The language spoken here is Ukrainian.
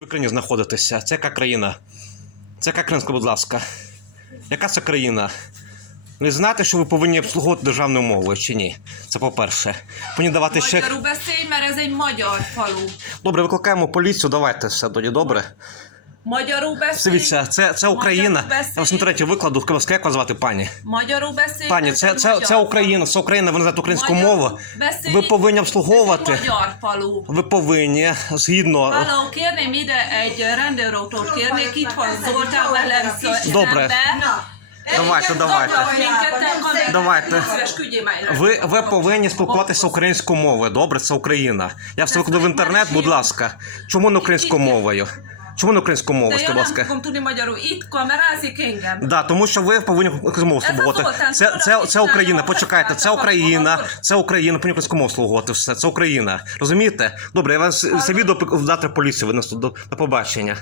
в Україні знаходитеся? Це яка країна? Це яка країнська, будь ласка? Яка це країна? Ви знаєте, що ви повинні обслуговувати державною мовою чи ні? Це по-перше. Повинні давати ще. Добре, викликаємо поліцію, давайте все тоді, добре? Magyarul beszélj. Дивіться, це, це Україна. Я вас в інтернеті викладу, ласка, як вас звати пані? Magyarul beszélj. Пані, це, це, це Україна, це Україна, ви знаєте українську мову. Ви повинні обслуговувати. magyar falu. Ви повинні, згідно. Halló, kérném ide egy rendőrautót kérnék, itt van Zoltán velem szó- Добре. szembe. Давайте, давайте. Minket Давайте. Szíves, küldjél már ide. Ви, ви повинні спілкуватися українською мовою. Добре, це Україна. Я все викладу в інтернет, будь ласка. Чому не українською мовою? Чому не українську мову, скажіть, будь ласка? Да, тому що ви повинні українську мову слугувати. Це, це, це Україна. Почекайте, це Україна. Це Україна, повинні українську мову слугувати. Все, це Україна. Розумієте? Добре, я вас це відео завтра поліцію винесу. До, до побачення.